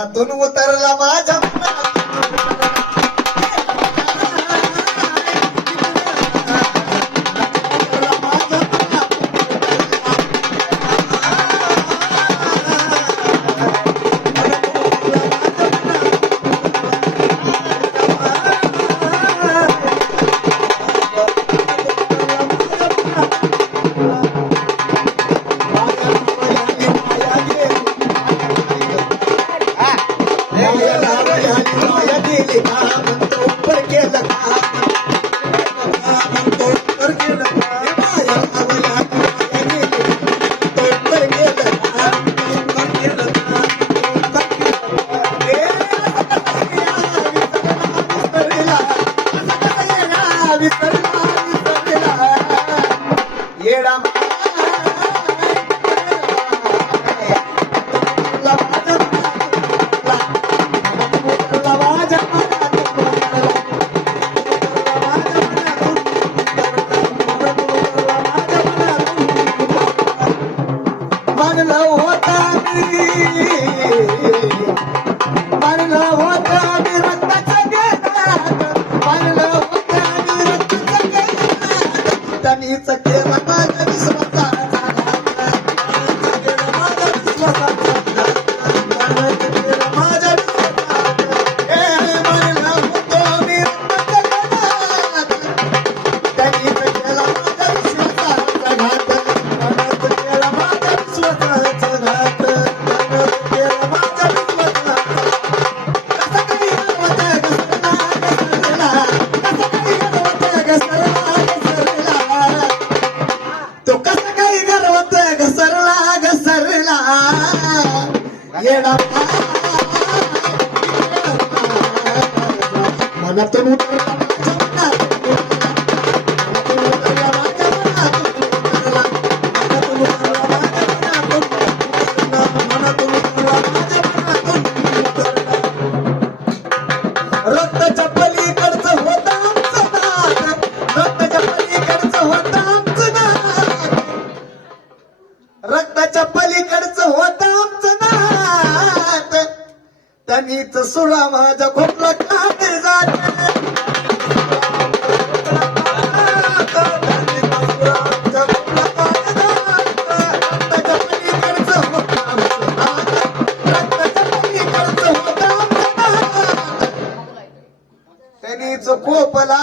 मनातून उतरला माझ्या येडा म्हणलं होता मी म्हणलं येडा रक्ताच्या पलीकडचं होतं आमचं नाक त्यांनीच खोपला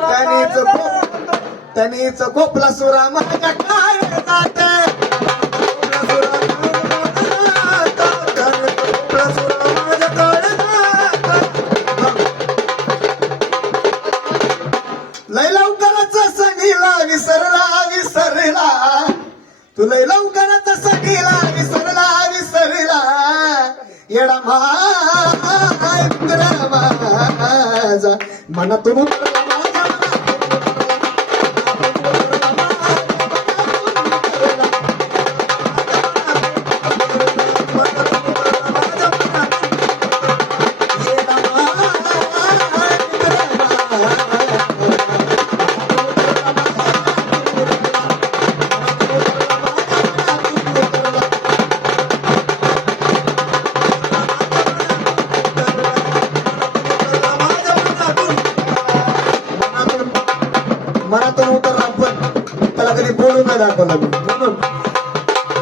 त्यांनीच खोप त्यांनीच खोपला सुरा माझ्या काय जाते. विसरला विसरला. तुला लय लवकरच संगीला विसरला विसरला. येडा माझा मनातून उतरला मनातून दाखवला. मी म्हणून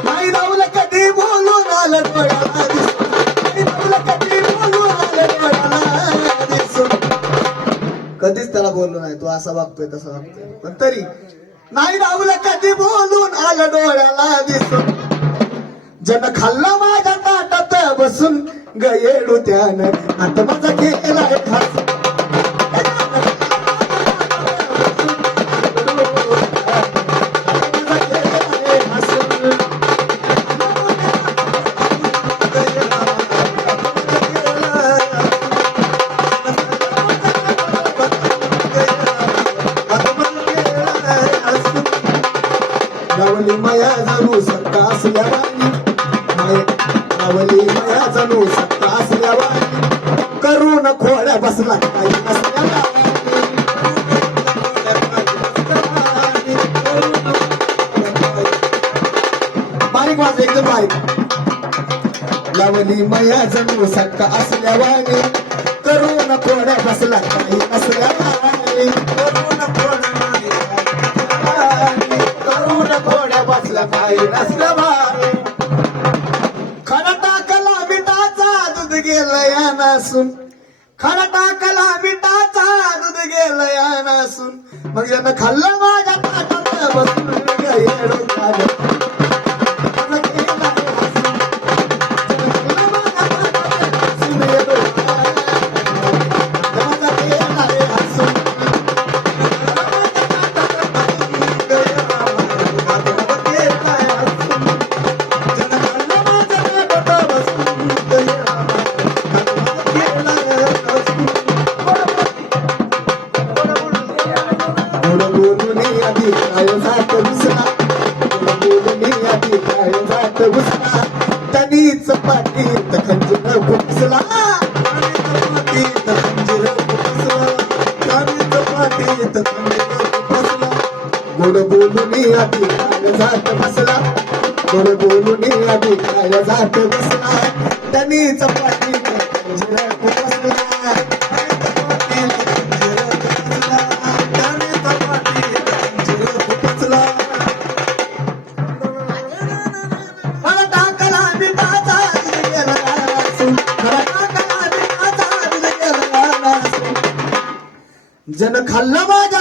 नाही राहुल कधी बोलून आलं डोळ्याला दिसून. कधी बोलून आलं डोळ्याला दिसून. कधीच त्याला बोललो नाही. तो असा वागतोय तसा वागतोय. पण तरी नाही राहुल कधी बोलून आलं डोळ्याला दिसून जन खाल्ला माझ्या ताटात बसून गयेडू त्यानं. आता माझा खेळ मावली माया जणू सत्ता असल्यावानी रावली माया जणू सत्ता असल्यावानी करून खोड्या बसला काही नसल्यावानी बारीक वाज एकदम बारीक. लावली मया जणू सक्का असल्यावाने करून कोड्या बसला काही असल्यावाने गेलं या नासून खडा टाकला मिठाचा दूध गेलं या नासून मग यानं खाल्लं माझ्या ताटात बसून काय घुसला त्यांनीच पाठीत खंजीर खुपसला पाठीत खंजीर त्यांनीच पाठीत खंजीर गोड बोलून आधी काय जात बसला गोड बोलून आधी काय जात बसला त्यांनीच पाठीत खंजीर जन खाल्लं माझ्या